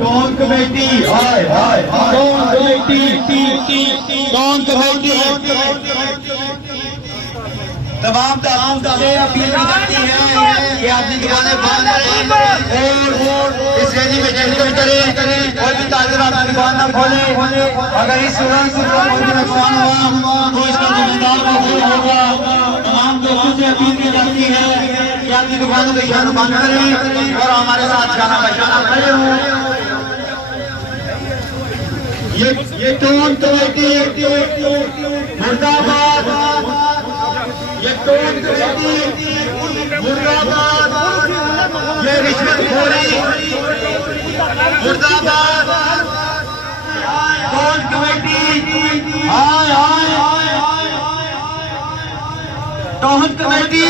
کون کمیٹی تمام سے اپیل کی جاتی ہے کہ اپنی دکانیں بند کریں اور اس ریلی میں شرکت کریں. کوئی بھی تاجر اپنی دکان نہ کھولے. اگر اس صورت سے کوئی بھی نقصان ہوا تو اس کا ذمہ دار وہی ہوگا. تمام لوگوں سے اپیل کی جاتی ہے کہ اپنی دکانوں کے اشارے بند کریں اور ہمارے ساتھ شانہ بشانہ کھڑے ہوں. یہ ٹون کمیٹی مرد آباد، یہ ٹون کمیٹی مرد آباد، یہ رشوت خوری مرد آباد. ٹون کمیٹی ٹون کمیٹی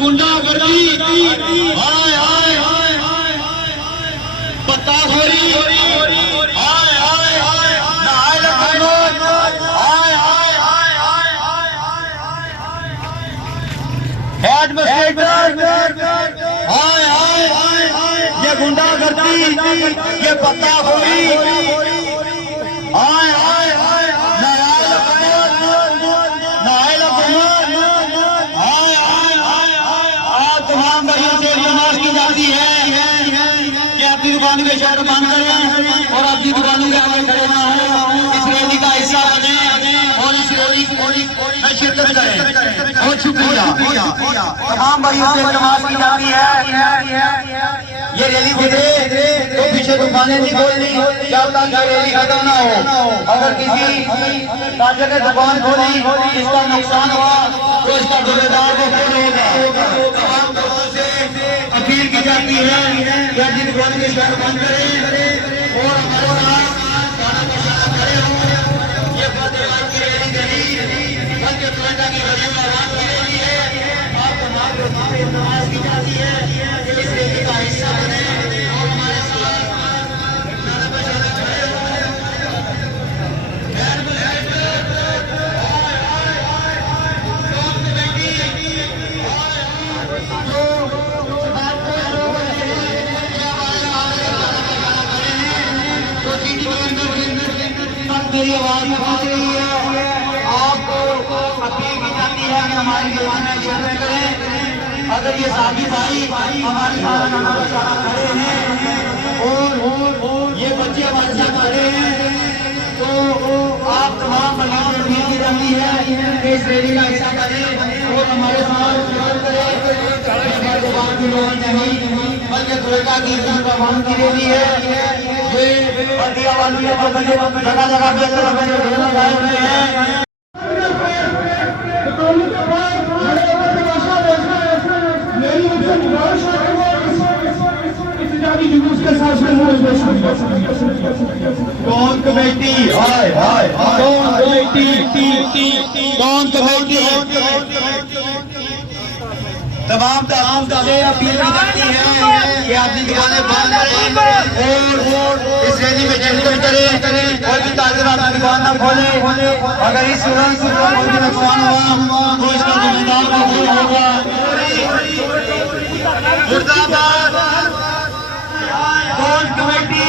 گنڈا گردی پتا خوری یہ گنڈا گردی یہ پتا خوری دکانوں کے شہر بند کریں اور اپنی دکانوں کے آگے کھڑے نہ ہوں. اس ریلی کا حصہ بنیں اور اس ریلی میں شرکت کریں. بہت شکریہ. تمام بھائیوں سے نماز کی جاتی ہے یہ ریلی گزرے تو پیچھے دکانیں نہیں کھولنی جب تک یہ ریلی ختم نہ ہو. اگر کسی تاجر نے دکان کھولی اس کا نقصان ہوا تو اس کا ذمہ دار وہ کون ہوگا. تمام لوگوں سے اپیل کی جاتی ہے کہ اپنی دکانوں کے شہر بند کریں اور ہمارے ساتھ شانہ بشانہ کھڑے ہوں. یہ فتح کی ریلی نہیں بلکہ ٹوئٹا کی وجہ آواز کی ریلی ہے. آپ تمام لوگوں سے نماز کی جاتی ہے کہ اس ریلی کا حصہ بنیں اور ہمارے ساتھ شانہ بشانہ کھڑے ہوں. میری آواز میں پہنچ رہی ہے. آپ کو اپیل کی جاتی ہے کہ ہماری دکان میں شرکت کریں. اگر یہ ساتھی بھائی ہمارے ساتھ شانہ بشانہ کھڑے ہیں اور یہ بچے ہمارے ساتھ کھڑے ہیں تو آپ تمام بھائیوں سے اپیل کی جاتی ہے کہ اس ریلی کا حصہ بنیں اور ہمارے ساتھ شرکت کریں. دکان کی ریلی نہیں بلکہ ٹوئٹا کی ریلی ہے. جگہ جگہ پہ لگائے ہوئے ہیں. کون کمیٹی تمام سے اپیل کی جاتی ہے کہ اپنی دکانیں بند کریں اور اس ریلی میں شرکت کریں. کوئی بھی تاجر اپنی دکان نہ کھولے. اگر اس صورت سے کوئی بھی نقصان ہوا تو اس کا ذمہ دار وہی ہوگا. مرد آباد کون کمیٹی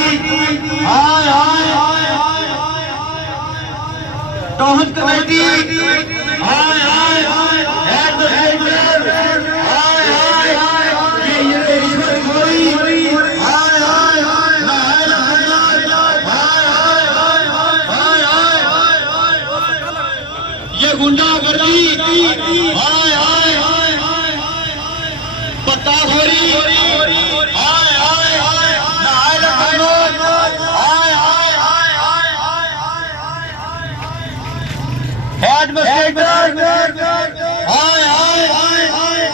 ٹون کمیٹی گنڈا گردی پتا خوری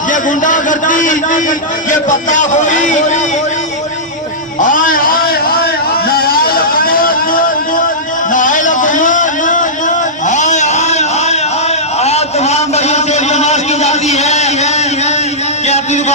یہ گنڈا گردی یہ پتا خوری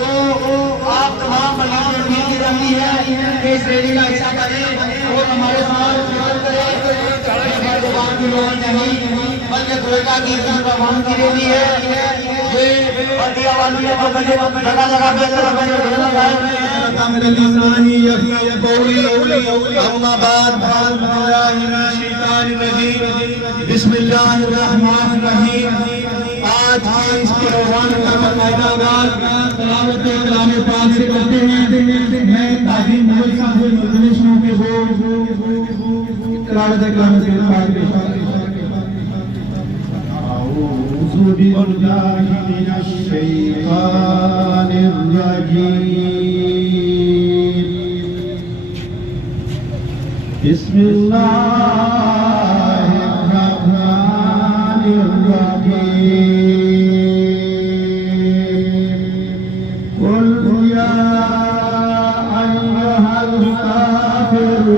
آپ تمام بلاد میں بھی کی رہی ہے کہ اس ریلی کا حصہ کریں اور ہمارے ساتھ شرکت کریں. زبان کی روح نہیں بلکہ دوئیٹا کی زبان کی ریلی ہے. یہ بردیا والی ہے جو جگہ جگہ پہ لگائے ہوئے ہیں. اما بعد بسم اللہ الرحمن الرحیم. آج اس کے روحانی کا باقاعدہ آغاز تلاوت کلام پاک سے کرتے ہیں. میں تعظیم ملک صاحب مجلسوں کے وہ تلاوت کلام پاک پیش کرتا ہوں. اعوذ باللہ من الشیطان الرجیم. بسم اللہ الرحمن الرحیم. قل یا ایھا الکافرون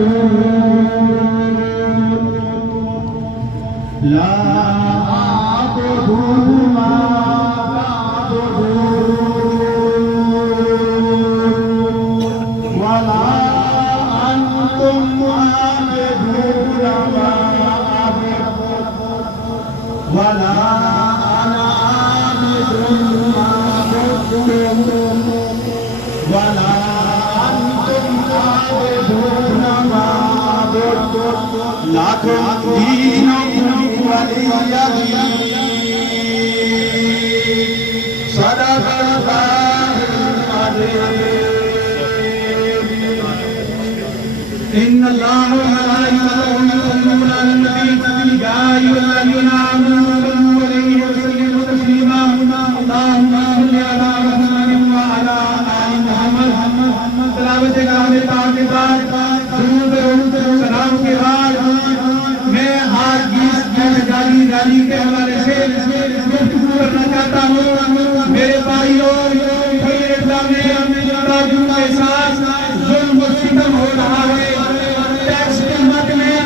لا اعبد ما تعبدون ولا انتم عابدون ما اعبد ولا انا عابد ما عبدتم ولا انتم عابدون ما عبدت لكم دينكم ولي دين. صدق الله العظيم. إن الله وملائكته يصلون على النبي يا أيها الذين آمنوا صلوا عليه وسلموا تسليما. اللهم صل على محمد وعلى آل محمد. تلاوت کلام پاک کے بعد درود سلام کے بعد میں آج کی اس ریلی کے حوالے سے گفتگو کرنا چاہتا ہوں. میرے بھائیوں تاجروں کے ساتھ ظلم و ستم ہو رہا ہے. ٹیکس کے مد میں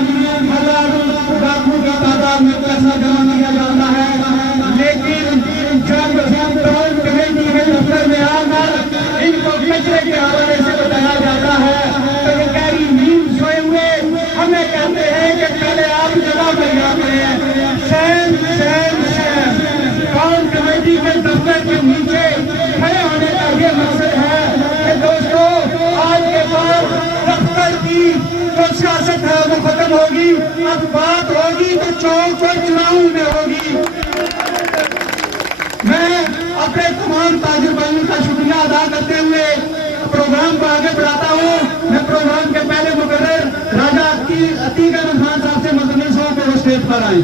ہزاروں لاکھوں کی تعداد میں پیسہ جمع کیا جاتا ہے، لیکن جب ٹول کمیٹی کے دفتر میں آ کر ان کو کچرے کے حوالے سے بتایا جاتا ہے تو یہ گہری نیند سوئے ہوئے ہمیں کہتے ہیں کہ پہلے آپ جگہ بھیجا کریں. شہر ٹول کمیٹی کے دفتر کے نیچے کھڑے ہونے کا یہ مقصد ہے کہ دوستو آج کے بعد دفتر کی جو سیاست ہے وہ ختم ہوگی. اب بات ہوگی تو چوک اور چناؤ میں ہوگی. میں اپنے تمام تاجر بھائیوں کا شکریہ ادا کرتے ہوئے پروگرام کو آگے بڑھاتا ہوں. میں پروگرام کے پہلے مقرر راجہ عتیق احمد خان صاحب سے مدنی صاحب کو اسٹیج پر آئیں.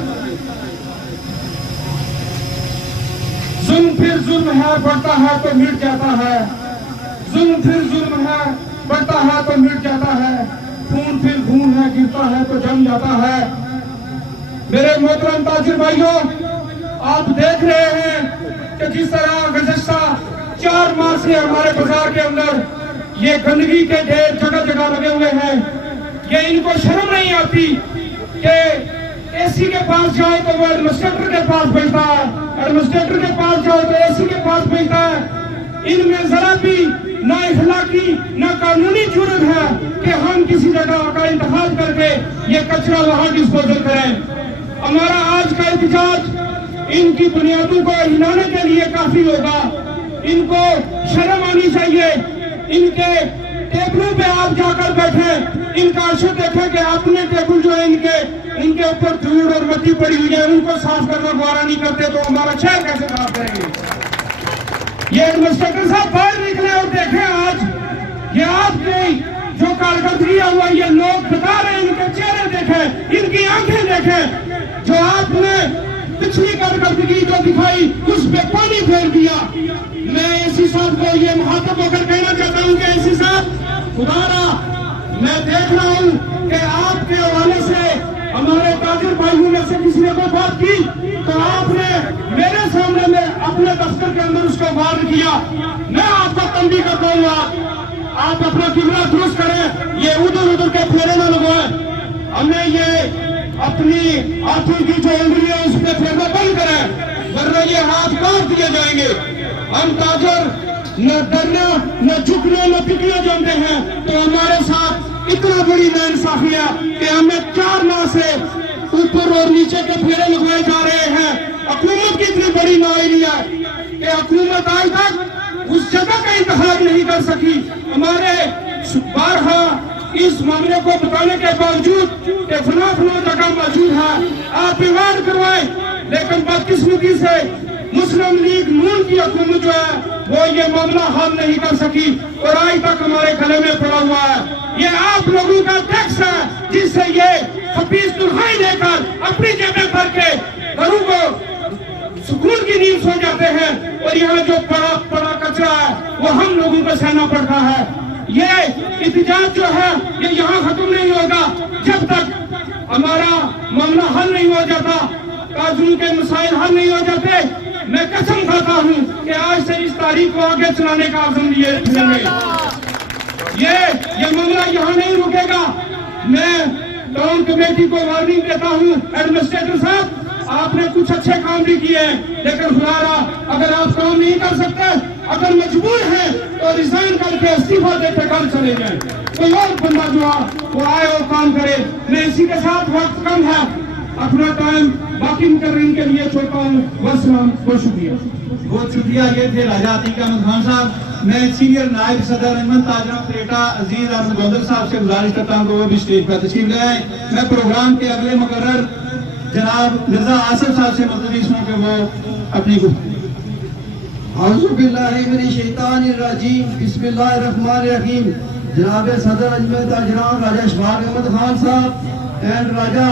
ظلم پھر ظلم ہے بڑھتا ہے تو مٹ جاتا ہے. ظلم پھر ظلم ہے بڑھتا ہے تو مٹ جاتا ہے. خون پھر خون ہے گرتا ہے تو جم جاتا ہے. میرے محترم تاجر بھائیوں، آپ دیکھ رہے ہیں کہ جس طرح گزشتہ 4 ماہ سے ہمارے بازار کے اندر یہ گندگی کے ڈھیر جگہ جگہ لگے ہوئے ہیں. یہ ان کو شرم نہیں آتی کہ اے سی کے پاس جاؤ تو وہ ایڈمنسٹریٹر کے پاس بھیجتا ہے، ایڈمنسٹریٹر کے پاس جاؤ تو اے سی کے پاس بھیجتا ہے. ان میں ذرا بھی نہ اخلاقی نہ قانونی جرات ہے کہ ہم کسی جگہ کا انتخاب کر کے یہ کچرا وہاں ڈسپوزل کریں. ہمارا آج کا احتجاج ان کی بنیادوں کو ہلانے کے لیے کافی ہوگا. ان کو شرم آنی چاہیے. ان کے ٹیبلوں پہ آپ جا کر بیٹھیں، ان کا عرصہ دیکھیں کہ اپنے ٹیبل جو ہے ان کے اوپر دھول اور مٹی پڑی ہوئی ہے، ان کو صاف کرنا گوارا نہیں کرتے تو ہمارا شہر کیسے صاف کریں گے؟ یہ ایڈمنسٹریٹر صاحب باہر نکلے اور دیکھیں آج یہ آپ کی جو کارکردگی ہوا یہ لوگ بتا رہے ہیں. ان کے چہرے دیکھیں، ان کی آنکھیں دیکھیں. جو آپ نے پچھلی کارکردگی جو دکھائی اس پہ پانی پھیر دیا. میں اے سی صاحب کو یہ مخاطب ہو کر کہنا چاہتا ہوں کہ اے سی صاحب خدا را میں دیکھ رہا ہوں کہ آپ کے حوالے سے ہمارے تاجر بھائیوں میں سے کسی نے کوئی بات کی تو آپ نے میرے سامنے میں اپنے دفتر کے اندر اس کو وارن کیا. میں آپ کو تنبیہ کرتا ہوں آپ اپنا قبلہ درست کریں، یہ ادھر کے پھیرے نہ لگوائیں. ہمیں یہ اپنی ہاتھوں کی جو انگلی ہے اس پہ پھیرنا بند کریں ورنہ یہ ہاتھ کاٹ دیے جائیں گے. ہم تاجر نہ ڈرنا نہ جھکنا نہ پکنا جانتے ہیں، تو ہمارے ساتھ اتنا بڑی ناانصافی ہے کہ ہمیں 4 ماہ سے اوپر اور نیچے کے پھیرے لگوائے جا رہے ہیں۔ حکومت کی اتنی بڑی نااہلی ہے کہ حکومت آج تک اس جگہ کا انتخاب نہیں کر سکی۔ ہمارے بارہا اس معاملے کو بتانے کے باوجود کہ فلاں جگہ موجود ہے، آپ ایوارڈ کروائیں، لیکن بدقسمتی سے مسلم لیگ نون کی حکومت جو ہے وہ یہ معاملہ حل نہیں کر سکی اور آج تک ہمارے گلے میں پڑا ہوا ہے۔ یہ آپ لوگوں کا ٹیکس ہے جس سے یہ خبیث تنخواہیں لے کر اپنی جگہ پر کے گھروں کو سکون کی نیند سو جاتے ہیں، اور یہاں جو بڑا کچرا ہے وہ ہم لوگوں کو سہنا پڑتا ہے۔ یہ احتجاج جو ہے یہ یہاں ختم نہیں ہوگا جب تک ہمارا معاملہ حل نہیں ہو جاتا، قانون کے مسائل حل نہیں ہو جاتے۔ میں قسم کھاتا ہوں کہ آج سے اس تاریخ کو آگے چلانے کا عزم لیے یہ معاملہ یہاں نہیں رکے گا۔ میں ٹاؤن کمیٹی کو وارننگ دیتا ہوں، ایڈمنسٹریٹر صاحب آپ نے کچھ اچھے کام بھی کیے ہیں، لیکن خدا اگر آپ کام نہیں کر سکتے، اگر مجبور ہیں تو ریزائن کر کے استعفیٰ دے کے گھر چلے جائیں، کوئی اور بندہ جو وہ آئے اور کام کرے۔ میں اسی کے ساتھ وقت کم ہے، اپنا ٹائم باقی مقررین کے لیے چھوڑتا ہوں۔ والسلام، بہت شکریہ۔ بہت شکریہ۔ یہ تھے راجہ عتیق احمد خان صاحب۔ میں سینئر نائب صدر انجمن تاجران کریٹا عزیز احمد گوندل صاحب سے گزارش کرتا ہوں کہ وہ بھی اسٹیج پر تشریف لے آئیں۔ میں پروگرام کے اگلے مقرر جناب مرزا آصف صاحب سے ملتمس ہوں کہ وہ اپنی اعوذ باللہ من الشیطان الرجیم، بسم اللہ الرحمن الرحیم۔ جناب صدر انجمن تاجران راجہ اشفاق احمد خان صاحب اینڈ راجہ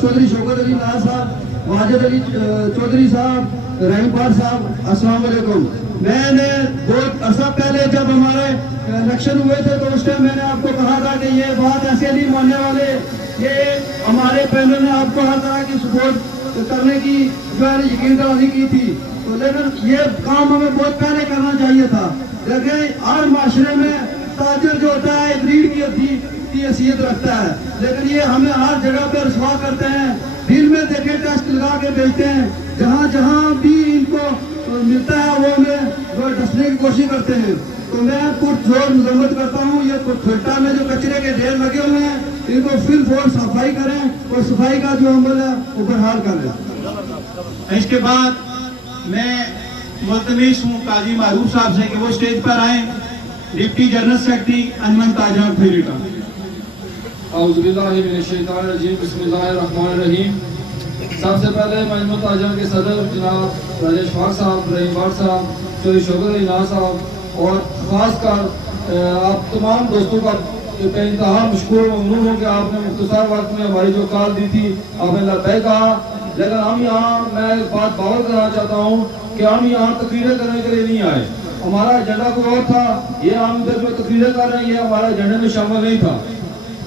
چودھری شوکت علی ناز صاحب، واجد علی چودھری صاحب، رحیم پار صاحب، السلام علیکم۔ میں نے بہت عرصہ پہلے جب ہمارے الیکشن ہوئے تھے تو اس ٹائم میں نے آپ کو کہا تھا کہ یہ بات ایسے نہیں ماننے والے، یہ ہمارے پینل نے آپ کو ہر طرح کی سپورٹ کرنے کی جو ہے یقین دہانی کی تھی، لیکن یہ کام ہمیں بہت پہلے کرنا چاہیے تھا۔ لیکن ہر معاشرے میں تاجر جو ہوتا ہے ایک ریڑھ کی حیثیت رکھتا ہے، لیکن یہ ہمیں ہر جگہ پہ رسوا کرتے ہیں، دل میں دیکھے ٹیسٹ لگا کے بیچتے ہیں، جہاں جہاں بھی ان کو ملتا ہے وہ ہمیں ڈسنے کی کوشش کرتے ہیں۔ تو میں کچھ زور مذمت کرتا ہوں، یہ کھلٹا میں جو کچرے کے ڈھیر لگے ہوئے ہیں ان کو فل فور صفائی کریں اور صفائی کا جو عمل ہے وہ بحال کریں۔ اس کے بعد میں ملتمس ہوں قاضی معروف صاحب سے کہ وہ اسٹیج پر آئیں، ڈپٹی جنرل سیکرٹری انجمن تاجران کریٹا۔ اعوذ باللہ من الشیطان الرجیم، بسم اللہ الرحمن الرحیم۔ سب سے پہلے میں انجمن تاجران کے صدر جناب راجہ اشفاق صاحب، رحیم پار صاحب، چودھری شوکت علی ناز صاحب اور خاص کر آپ تمام دوستوں کا بے انتہا مشکور و ممنون ہوں کہ آپ نے مختصر وقت میں ہماری جو کال دی تھی آپ نے لبیک کہا۔ لیکن ہم یہاں میں ایک بات باور کرنا چاہتا ہوں کہ ہم یہاں تقریریں کرنے کے لیے نہیں آئے، ہمارا ایجنڈا کوئی اور تھا، یہ ہم ادھر جو تقریریں کر رہے ہیں یہ ہمارے ایجنڈے میں شامل نہیں تھا۔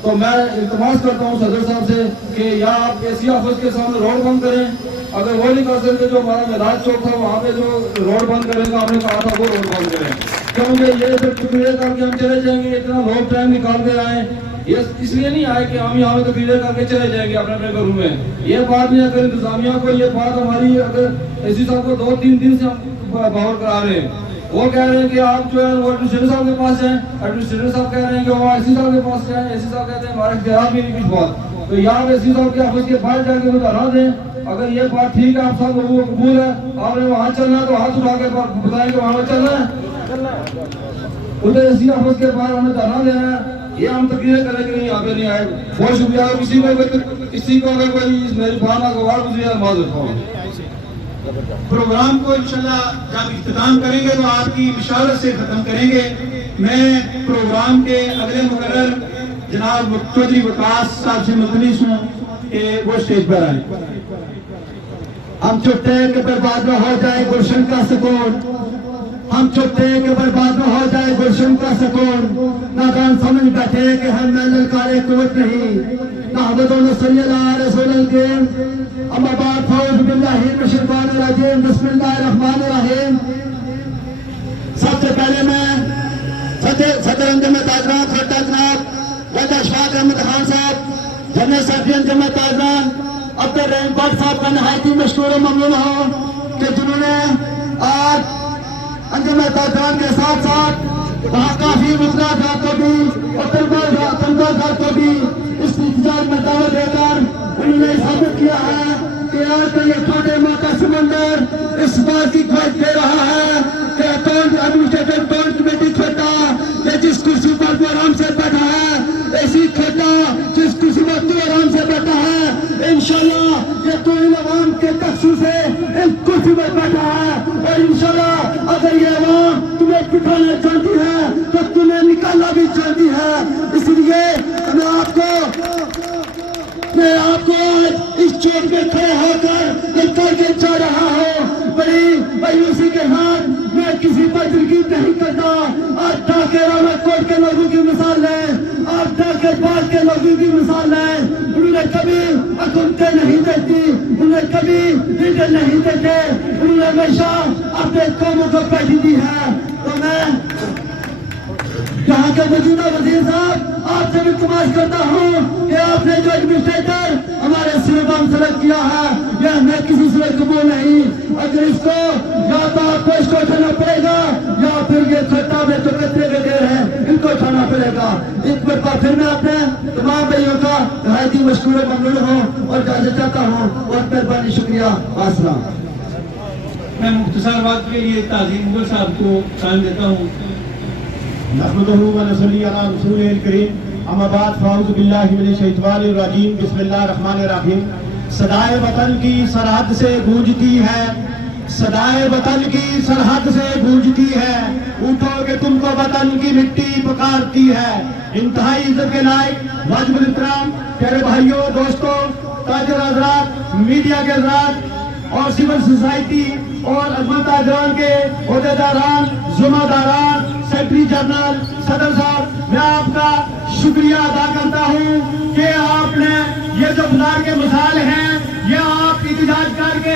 تو میں التماس کرتا ہوں صدر صاحب سے کہ یا آپ اے سی آفس کے سامنے روڈ بند کریں، اگر وہ نہیں کر سکتے جو ہمارا معراج چوک تھا وہاں پہ جو روڈ بند کریں گا ہم نے کہا تھا وہ روڈ بند کریں، کیونکہ یہ پھر تقریریں کر کے ہم چلے جائیں گے، اتنا لوگ ٹائم نکال کے آئیں، یہ اس لیے نہیں آئے کہ ہم یہاں پہ تقریریں کر کے چلے جائیں گے اپنے اپنے گھروں میں۔ یہ بات نہیں، اگر انتظامیہ کو یہ بات ہماری اگر اے سی صاحب کو 2-3 دن سے ہم باور کرا رہے ہیں، وہ کہہ رہے ہیں کہ آپ جو ہے وہ ایڈمنسٹریٹر صاحب کے پاس جائیں، ایڈمنسٹریٹر صاحب کہہ رہے ہیں کہ وہ اے سی صاحب کے پاس جائیں، اے سی صاحب کہتے ہیں ہمارے اختیارات میں نہیں کچھ بات، تو یا آپ اے سی صاحب کے آفس کے باہر جا کے وہ دھرنا دیں، اگر یہ بات ٹھیک ہے آپ سب لوگوں کو قبول ہے، آپ نے وہاں چلنا ہے تو ہاتھ اٹھا کے بتائیں کہ وہاں چلنا ہے، ادھر اے سی آفس کے باہر ہمیں دھرنا دینا ہے، یہ ہم تقریریں کرنے کے لیے یہاں پہ نہیں آئے۔ بہت شکریہ، کسی کو اگر کوئی میری بات ناگوار گزری معذرت ہوں۔ پروگرام کو انشاءاللہ جب اختتام کریں گے تو آپ کی مشاورت سے ختم کریں گے۔ میں پروگرام کے اگلے مقرر جناب چودھری وقاص صاحب سے ملتمس ہوں کہ وہ اسٹیج پر آئیں۔ ہم چاہتے ہیں کہ برباد نہ ہو جائے گلشن کا سکون، ہم چاہتے ہیں کہ برباد نہ ہو جائے گلشن کا سکون، نادان سمجھ بیٹھے کہ ہم میں للکارے کوٹ نہیں، نحمد و نصلی علی رسول الکریم، اما بعد فاعوذ باللہ من الشیطان الرجیم، بسم اللہ الرحمن الرحیم۔ سب سے پہلے میں صدر انجمن تاجران کھٹا جناب راجہ اشفاق احمد خان صاحب، جنرل سیکرٹری انجمن تاجران عبد الرحیم بٹ صاحب کا نہایت ہی مشکور و ممنون ہوں کہ جنہوں نے آج انجم تاجران کے ساتھ ساتھ وہاں کافی مزدورات کو بھی اور طلباء کو بھی اس احتجاج میں دعوت دے کر انہوں نے ثابت کیا ہے کہ آج کا یہ چھوٹے ماں کا سمندر اس بات کی خواہش دے رہا ہے کہ ایڈمنسٹریٹو اکاؤنٹ کمیٹی چھوٹا یہ جس کرسی پر تو آرام سے بیٹھا ہے ایسی چھوٹا جس کرسی پر تو آرام سے بیٹھا ہے انشاءاللہ یہ تو ان عوام کے تخصص سے اس کرسی پر بیٹھا ہے اور انشاءاللہ اگر یہ عوام تمہیں بٹھانا چاہتی ہے تو تمہیں نکالنا بھی چاہتی ہے اس لیے میں آپ کو آج اس چوک میں کھڑے ہو کر یہ کر کے چاہ رہا ہوں بڑی مایوسی کے ساتھ میں کسی پر تنقید نہیں کرتا آج ڈھاکے رحمت کوٹ کے لوگوں کی مثال لیں آپ ڈھاکے پاس کے لوگوں کی مثال لیں انہوں نے کبھی حکومتیں نہیں دیتی انہوں نے کبھی لیڈر نہیں دیتے انہوں نے ہمیشہ اپنے قوموں کو پیٹی دی ہے تو میں یہاں کے موجودہ وزیر صاحب آپ سے بھی تماش کرتا ہوں کہ آپ نے جو ایڈمنسٹریٹر ہمارے صرف ہم سلیکٹ کیا ہے یہ ہمیں کسی سے قبول نہیں اگر اس کو یا تو آپ کو اس کو اٹھانا پڑے گا یا پھر یہ چھٹا میں جو کتنے کے دیر ہیں ان کو اٹھانا پڑے گا ایک مرتبہ پھر میں اپنے تمام بھائیوں کا نہایت ہی مشکور ممنون ہوں اور اجازت چاہتا ہوں اور مہربانی شکریہ السلام میں مختصر وقت کے لیے تعظیم مغل صاحب کو ٹائم دیتا ہوں نحمده ونصلي على رسوله الكريم اما بعد فاعوذ باللہ من الشیطان الرجیم بسم اللہ الرحمن الرحیم صدائے وطن کی سرحد سے گونجتی ہے صدائے وطن کی سرحد سے گونجتی ہے اٹھو کہ تم کو وطن کی مٹی پکارتی ہے انتہائی عزت کے لائق واجب الاحترام پیارے بھائیوں دوستوں تاجر حضرات میڈیا کے حضرات اور سول سوسائٹی اور عظمت تاجران کے عہدیداران ذمہ داران سیکرٹری جنرل صدر صاحب میں آپ کا شکریہ ادا کرتا ہوں کہ آپ نے یہ جو بازار کے مثال ہیں یہ آپ احتجاج کر کے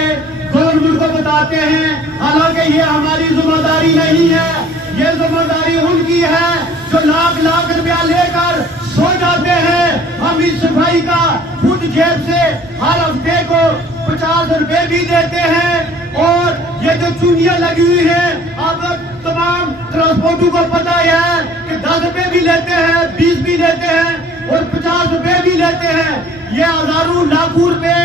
گورنمنٹ کو بتاتے ہیں حالانکہ یہ ہماری ذمہ داری نہیں ہے یہ ذمہ داری ان کی ہے جو لاکھ لاکھ روپیہ لے کر سو جاتے ہیں ہم اس صفائی کا خود جیب سے ہر ہفتے کو 50 روپے بھی دیتے ہیں اور یہ جو چونیاں لگی ہوئی ہیں اب تمام ٹرانسپورٹوں کو پتہ ہے کہ 10 روپے بھی لیتے ہیں 20 بھی لیتے ہیں اور 50 روپے بھی لیتے ہیں یہ ہزاروں لاکھوں روپے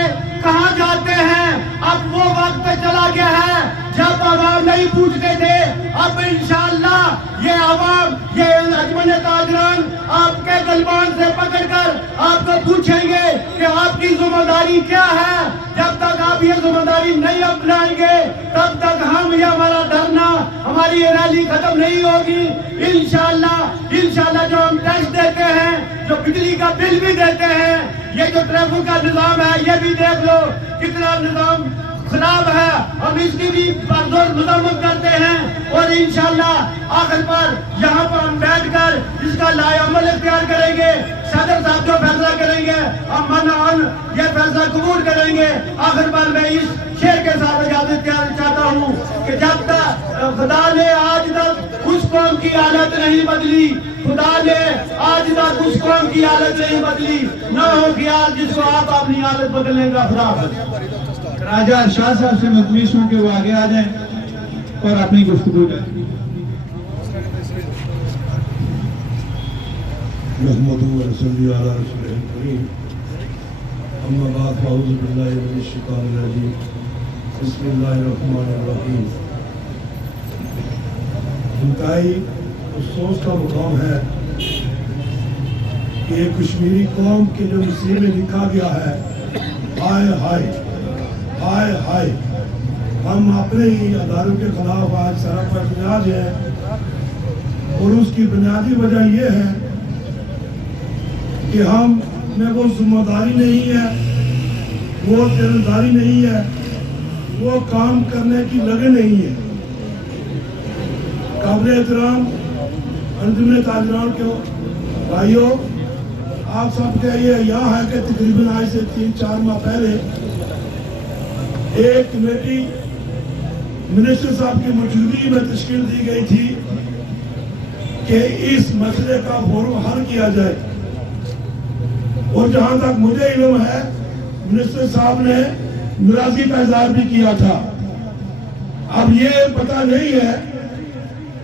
کہاں جاتے ہیں اب وہ وقت پہ چلا گیا ہے جب عوام نہیں پوچھتے تھے اب انشاءاللہ یہ عوام یہ انجمن تاجران آپ کے گلبان سے پکڑ کر آپ کو پوچھیں گے کہ آپ کی ذمہ داری کیا ہے جب تک آپ یہ ذمہ داری نہیں اپنائیں گے تب تک ہم یہ ہمارا دھرنا ہماری یہ ریلی ختم نہیں ہوگی انشاءاللہ جو ہم ٹیکس دیتے ہیں جو بجلی کا بل بھی دیتے ہیں یہ جو ٹریفک کا نظام ہے یہ بھی دیکھ لو کتنا نظام خراب ہے ہم اس کی بھی پرزور مذمت کرتے ہیں اور انشاءاللہ آخر پر یہاں پر ہم بیٹھ کر اس کا لائے عمل اختیار کریں گے صدر صاحب جو فیصلہ کریں گے ہم منعن یہ فیصلہ قبول کریں گے آخر پر میں اس شعر کے ساتھ اجازت چاہتا ہوں کہ جب تک خدا نے آج تک اس قوم کی حالت نہیں بدلی خدا نے آج تک اس قوم کی حالت نہیں بدلی نہ ہو خیال جس کو آپ اپنی حالت بدلیں گا خدا حافظ راجہ ارشاد صاحب سے مدعویش ہوں کہ وہ آگے آ جائیں اور اپنی گفتگو کریں نحمده ونصلي على رسوله الكريم اما بعد فاعوذ بالله من الشيطان الرجيم بسم الله الرحمن الرحيم انتہائی افسوس کا مقام ہے کہ ایک کشمیری قوم کے جو نصیب میں لکھا گیا ہے ہائے ہائے ہائے ہائے ہم اپنے ہی اداروں کے خلاف آج سڑک پر احتجاج ہے اور اس کی بنیادی وجہ یہ ہے کہ ہم میں وہ ذمہ داری نہیں ہے وہ دینداری نہیں ہے وہ کام کرنے کی لگن نہیں ہے قابل احترام انجمن تاجران کے بھائیوں آپ سب کے یہ یہاں ہے کہ تقریباً آج سے 3-4 ماہ پہلے ایک کمیٹی منسٹر صاحب کی موجودگی میں تشکیل دی گئی تھی کہ اس مسئلے کا فوراً حل کیا جائے اور جہاں تک مجھے علم ہے منسٹر صاحب نے ناراضگی کا اظہار بھی کیا تھا اب یہ پتہ نہیں ہے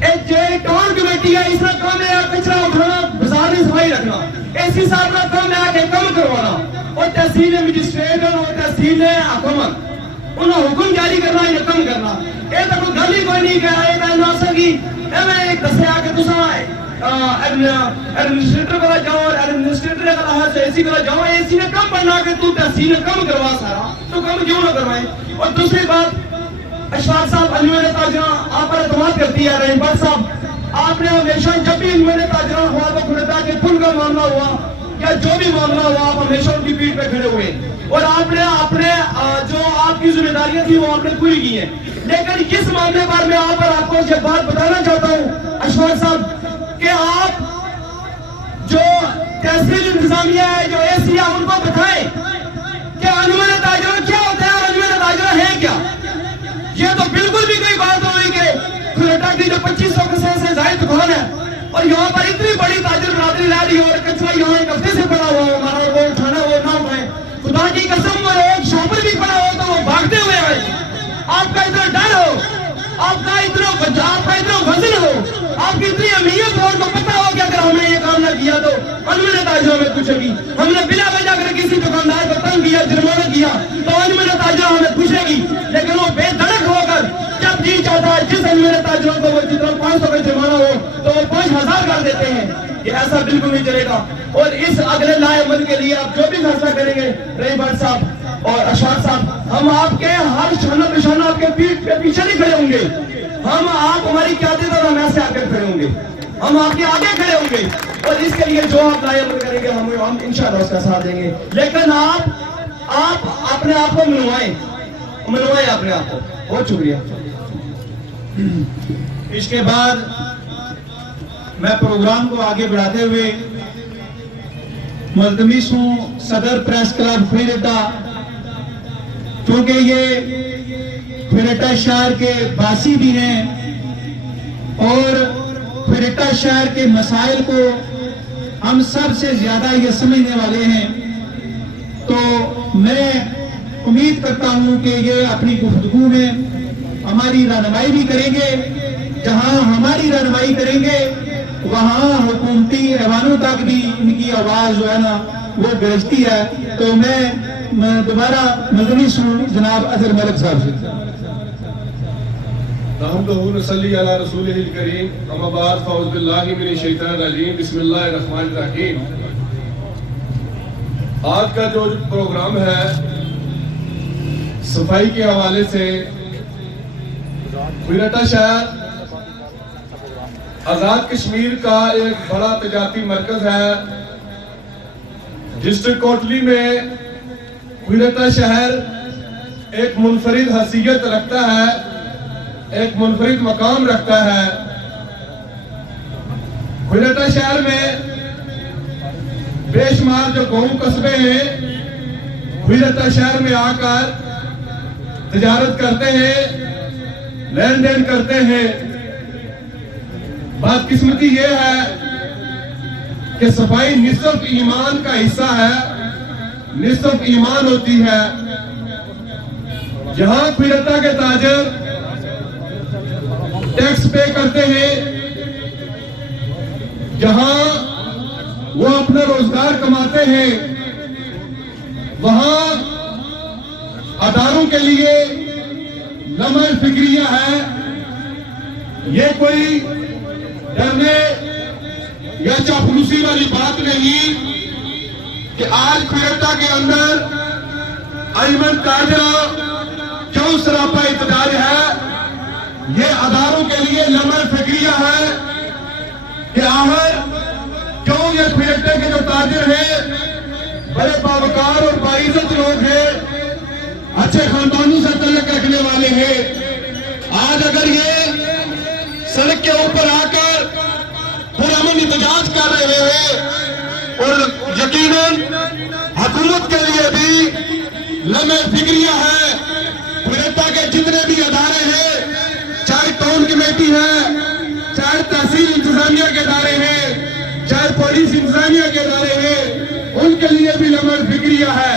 ایک جو ٹاؤن کمیٹی ہے اس کا کام ہے کچرا اٹھانا بازار میں صفائی رکھنا اے سی صاحب کا کام ہے کہ کم کروانا اور تحصیل مجسٹریٹ اور تحصیل حکومت انہوں حکم جاری کرنا یا کم کرنا اے تو کوئی گل ہی کوئی نہیں کہا اے تو نہ سکی اے میں ایک دسیا کہ تساں ایڈمنسٹریٹر کو جاؤ اور ایڈمنسٹریٹر کا ہے تو ایسی کو جاؤ ایسی نے کم بننا کہ تو تحصیل کم کروا سارا تو کم کیوں نہ کروائیں اور دوسری بات اشفاق صاحب انجمن تاجراں آپ پر اعتماد کرتی ہے رحیم بٹ صاحب آپ نے ہمیشہ جب بھی انجمن تاجراں خواب و خلطہ کے پھل کا معاملہ ہوا یا جو بھی معاملہ ہوا آپ ہمیشہ ان کی پیٹ پہ کھڑے ہوئے اور آپ نے اپنے جو آپ کی ذمہ داریاں تھی وہ آپ نے پوری کی ہیں لیکن کس معاملے پر میں آپ کو یہ بات بتانا چاہتا ہوں اشفاق صاحب کہ آپ جو تحصیل انتظامیہ ہے جو اے سی ہے ان کو بتائیں کہ انجمن تاجراں کیا ہوتا ہے اور انجمن تاجراں ہے کیا یہ تو بالکل بھی کوئی بات ہوئی کہ کھلٹا کی جو 2500 کسے سے زائد دکان ہے اور یہاں پر اتنی بڑی تاجر برادری لا رہی ہے اور کچرا یہاں ایک ہفتے سے پڑا ہوا ہمارا وہ اٹھانا وہ نہ اٹھائے خدا کی قسم وہ ایک شاپر بھی پڑا ہو تو وہ بھاگتے ہوئے آئے آپ کا اتنا ڈر ہو آپ کا اتنا وزن ہو آپ کی اتنی اہمیت ہو تو پتہ ہو کہ اگر ہم نے یہ کام نہ کیا تو انجمن تاجروں میں پوچھے گی ہم نے بلا وجہ اگر کسی دکاندار کو تنگ کیا جرمانہ کیا تو انجمن تاجروں ہمیں پوچھے گی لیکن وہ بے دھڑک ہو کر جب جی چاہتا ہے جس انجمن تاجروں کو وہ جتنا 500 کا جرمانہ ہو تو وہ 5000 کر دیتے ہیں یہ ایسا بالکل نہیں چلے گا اور اس اگلے لائے عمل کے لیے آپ جو بھی فیصلہ کریں گے رحیم بٹ صاحب اور اشفاق صاحب ہم آپ کے ہر شانہ بشانہ آپ کے پیٹ پہ پیچھے نہیں کھڑے ہوں گے ہم آپ ہماری قیادت اور ہم ایسے آگے کھڑے ہوں گے ہم آپ کے آگے کھڑے ہوں گے اور اس کے لیے جو آپ لائے عمل کریں گے ہم انشاءاللہ اس کا ساتھ دیں گے لیکن آپ اپنے آپ کو منوائیں اپنے آپ کو بہت شکریہ اس کے بعد میں پروگرام کو آگے بڑھاتے ہوئے ملتمس ہوں صدر پریس کلب کھوئیٹا کیونکہ یہ کھوئیٹا شہر کے باسی بھی ہیں اور کھوئیٹا شہر کے مسائل کو ہم سب سے زیادہ یہ سمجھنے والے ہیں تو میں امید کرتا ہوں کہ یہ اپنی گفتگو میں ہماری رہنمائی بھی کریں گے جہاں ہماری رہنمائی کریں گے وہاں حکومتی ایوانوں تک بھی ان کی آواز جو ہے نا وہ گرجتی ہے تو میں دوبارہ ملتمس ہوں جناب اظہر ملک صاحب سے نحمدہ نصلی علی رسولہ الکریم اما بعد فاعوذ باللہ من الشیطان الرجیم بسم اللہ الرحمن الرحیم آج کا جو پروگرام ہے صفائی کے حوالے سے کھوئیٹا شہر آزاد کشمیر کا ایک بڑا تجارتی مرکز ہے ڈسٹرکٹ کوٹلی میں کھوئیٹا شہر ایک منفرد حیثیت رکھتا ہے ایک منفرد مقام رکھتا ہے کھوئیٹا شہر میں بے شمار جو گاؤں قصبے ہیں کھوئیٹا شہر میں آ کر تجارت کرتے ہیں لین دین کرتے ہیں بدقسمتی یہ ہے کہ صفائی نصف ایمان کا حصہ ہے نصف ایمان ہوتی ہے جہاں کھوئیٹا کے تاجر ٹیکس پے کرتے ہیں جہاں وہ اپنا روزگار کماتے ہیں وہاں اداروں کے لیے لمحہ فکریہ ہے یہ کوئی ڈرنے یا چاپلوسی والی بات نہیں کہ آج کھوئیٹا کے اندر انجمن تاجراں کیوں سراپا اقتدار ہے یہ اداروں کے لیے لمحہ فکریہ ہے کہ آخر کیوں یہ کھوئیٹا کے جو تاجر ہیں بڑے باوقار اور باعزت لوگ ہیں اچھے خاندانوں سے تعلق رکھنے والے ہیں آج اگر یہ سڑک کے اوپر آ کر پرامن احتجاج کر رہے ہیں اور یقیناً حکومت کے لیے بھی لمحہ فکریہ ہے کھوئیٹا کے جتنے بھی ادارے ہیں چاہے ٹاؤن کمیٹی ہے چاہے تحصیل انتظامیہ کے ادارے ہیں چاہے پولیس انتظامیہ کے ادارے ہیں ان کے لیے بھی لمحہ فکریہ ہے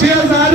6000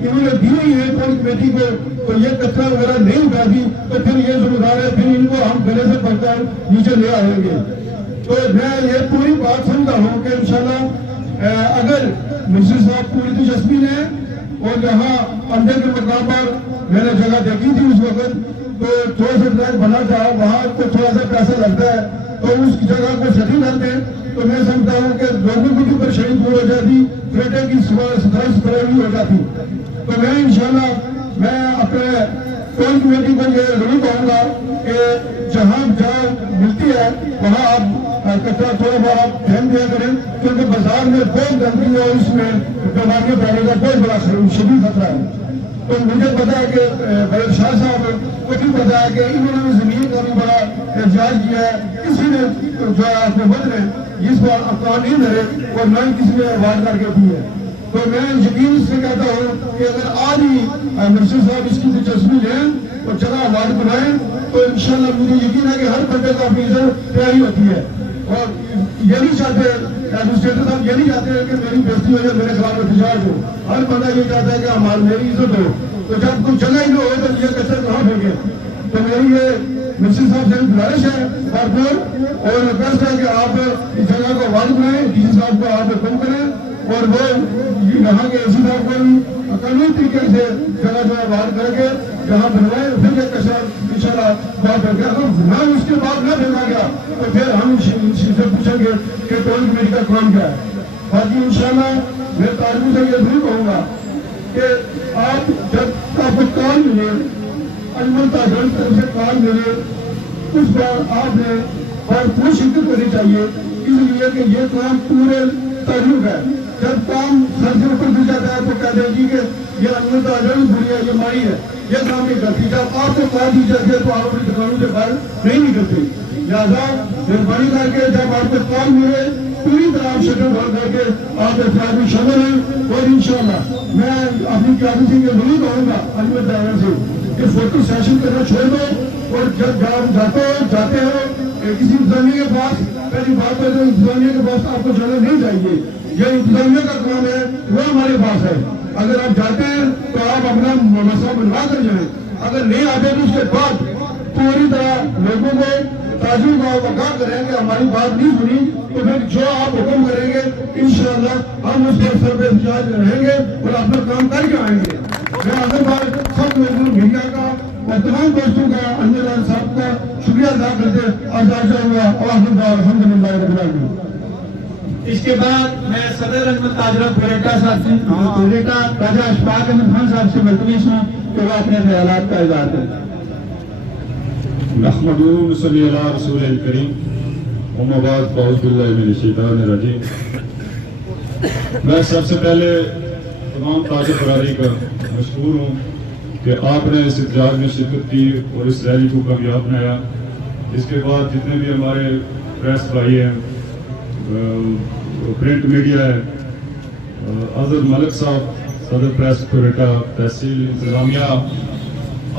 انہوں نے دی ہوئی ہے کون کمیٹی کو تو یہ کچرا وغیرہ نہیں اٹھا دی تو پھر یہ ذمہ دار ہے، پھر ان کو ہم گلے سے پکڑ کر نیچے لے آئیں گے. تو میں یہ پوری بات سمجھتا ہوں کہ انشاءاللہ اگر منسٹر صاحب پوری دلچسپی لیں اور جہاں اندر کے مقام پر میں نے جگہ دیکھی تھی اس وقت تو تھوڑا سا ٹریک بنا تھا وہاں تو تھوڑا سا پیسہ لگتا ہے تو اس جگہ کو سیٹل کر دیں تو میں سمجھتا ہوں کہ لوگوں کی بھی پریشانی دور ہو جاتی، فلیٹیں کی ستھرائی بھی ہو جاتی. تو میں انشاءاللہ میں اپنے کون کمیٹی کو یہ ضرور کہوں گا کہ جہاں ملتی ہے وہاں آپ کچرا تھوڑا بہت پھینک دیا کریں کیونکہ بازار میں بہت گندگی ہے اور اس میں بیماریاں پھیلنے کا بہت بڑا شدید خطرہ ہے. تو مجھے پتا ہے کہ بلد شاہ صاحب کو بھی پتا ہے کہ انہوں نے زمین کا بھی بڑا احتجاج کیا ہے، کسی نے جو ہے اپنے مد میں اس بار افغان نہیں دھرے اور نہ ہی کسی نے آواز کر کے دی ہے. تو میں یقین سے کہتا ہوں کہ اگر آج ہی منسٹر صاحب اس کی دلچسپی لیں اور جگہ آواز بنائیں تو انشاءاللہ مجھے یقین ہے کہ ہر بندے کا اپنی عزت پیاری ہوتی ہے. اور یہ نہیں چاہتے ایڈمنسٹریٹر صاحب یہ نہیں چاہتے کہ میری بےزتی ہو یا میرے خلاف احتجاج ہو، ہر بندہ یہ چاہتا ہے کہ ہماری میری عزت ہو. تو جب کوئی جگہ ہی نہ ہو تو یہ کچرا کہاں پھینکے. تو میری یہ منسٹر صاحب سے گزارش ہے بار اور ریکویسٹ ہے کہ آپ اس جگہ کو آواز بنائیں، ڈی سی صاحب کو آپ کم کریں اور وہ یہاں کے اے سی صاحب کو بھی قانونی طریقے سے جگہ جو ہے آواز کر کے جہاں بنوائے پھر یہ کچرا انشاءاللہ بات کر کے اگر نہ اس کے بعد نہ پھینکا گیا تو پھر ہم سے پوچھیں گے کہ ٹول کمیٹی کا کام کیا ہے. باقی انشاءاللہ میں طالبوں سے یہ ضرور کہوں گا کہ آپ جب آپ کو کام ملے انجمن تاجروں کی طرف سے کام ملے اس بار آپ نے بھرپور شرکت کرنی چاہیے اس لیے کہ یہ کام پورے تعلق ہے. جب کام سر سے اوپر گر جاتا ہے تو کہتے ہیں جی کہ یہ انجمن تاجروں کی بری ہے، یہ مائی ہے، یہ کام نہیں کرتی. جب آپ کو کام دی جاتی ہے تو آپ اپنی دکانوں سے باہر نہیں نکلتے. لہٰذا مہربانی کر کے جب آپ کو کام ملے پوری طرح شٹر بند کر کے آپ احتجاج میں شامل ہیں. اور انشاءاللہ میں اپنی قیادت سے یہ ضرور کہوں گا انجمن تاجروں سے کہ فوٹو سیشن کرنا چھوڑ دو اور جب جاتے ہو کسی انتظامیہ کے پاس پہلی بات ہے تو انتظامیہ کے پاس آپ کو جانا نہیں چاہیے. یہ انتظامیہ کا کام ہے، وہ ہمارے پاس ہے. اگر آپ جاتے ہیں تو آپ اپنا مسئلہ بنوا کر جائیں. اگر نہیں آتے تو اس کے بعد پوری طرح لوگوں کو تاجروں کو آگاہ کریں کہ ہماری بات نہیں سنی تو پھر جو آپ حکم کریں گے انشاءاللہ ہم اس کے سر پہ احتجاج رہیں گے اور اپنا کام کر کے آئیں گے. میں آخر بار سب میڈیا کا اور تمام دوستوں کا انجمن صاحب کا شکریہ ادا کرتے الحمدللہ رب العالمین. اس کے بعد میں صدر انجمن تاجروں کوئٹہ راجہ اشفاق احمد خان صاحب سے ملتمس ہوں کہ وہ اپنے خیالات کا اظہار کریں. نحمدہ صلی اللہ رسول الکریم اما بعد فاعوذ باللہ من الشیطان الرجیم. میں سب سے پہلے تمام تاجر برادری کا مشکور ہوں کہ آپ نے اس احتجاج میں شرکت کی اور اس ریلی کو کامیاب بنایا. اس کے بعد جتنے بھی ہمارے پریس بھائی ہیں، پرنٹ میڈیا ہے، اظہر ملک صاحب صدر پریس کوئٹہ، تحصیل انتظامیہ،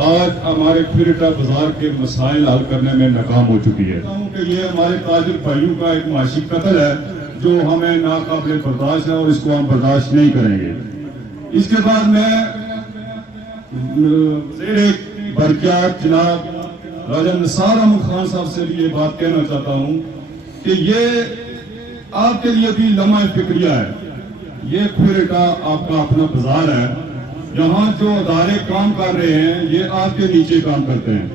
آج ہمارے کوئٹہ بازار کے مسائل حل کرنے میں ناکام ہو چکی ہے. کہ یہ ہمارے تاجر بھائیوں کا ایک معاشی قتل ہے جو ہمیں ناقابل برداشت ہے اور اس کو ہم برداشت نہیں کریں گے. اس کے بعد میں وزیر برقیات جناب راجہ نثار احمد خان صاحب سے بھی یہ بات کہنا چاہتا ہوں کہ یہ آپ کے لیے بھی لمحہ فکریہ ہے. یہ کوئٹہ آپ کا اپنا بازار ہے. یہاں جو ادارے کام کر رہے ہیں یہ آپ کے نیچے کام کرتے ہیں.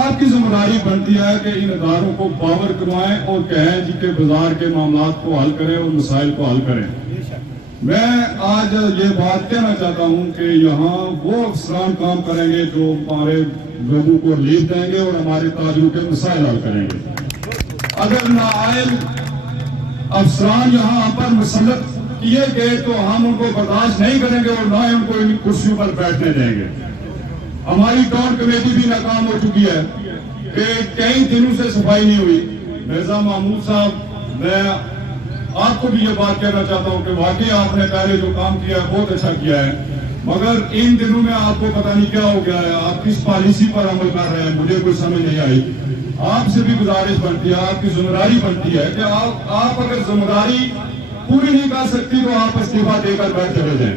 آپ کی ذمہ داری بنتی ہے کہ ان اداروں کو پاور کروائیں اور کہیں جی کہ بازار کے معاملات کو حل کریں اور مسائل کو حل کریں. میں آج یہ بات کہنا چاہتا ہوں کہ یہاں وہ افسران کام کریں گے جو ہمارے لوگوں کو ریلیف دیں گے اور ہمارے تاجروں کے مسائل حل کریں گے. اگر نااہل افسران یہاں پر مسلط کیے گئے تو ہم ان کو برداشت نہیں کریں گے اور نہ ہی ان کو ان کرسیوں پر بیٹھنے دیں گے. ہماری ٹاؤن کمیٹی بھی ناکام ہو چکی ہے کہ کئی دنوں سے صفائی نہیں ہوئی. مرزا محمود صاحب، میں آپ کو بھی یہ بات کہنا چاہتا ہوں کہ واقعی آپ نے پہلے جو کام کیا ہے بہت اچھا کیا ہے، مگر ان دنوں میں آپ کو پتہ نہیں کیا ہو گیا ہے. آپ کس پالیسی پر عمل کر رہے ہیں مجھے کوئی سمجھ نہیں آئی. آپ سے بھی گزارش بنتی ہے، آپ کی ذمہ داری بنتی ہے کہ آپ اگر ذمہ داری پوری نہیں کر سکتی تو آپ استعفیٰ دے کر بیٹھ چلے جائیں.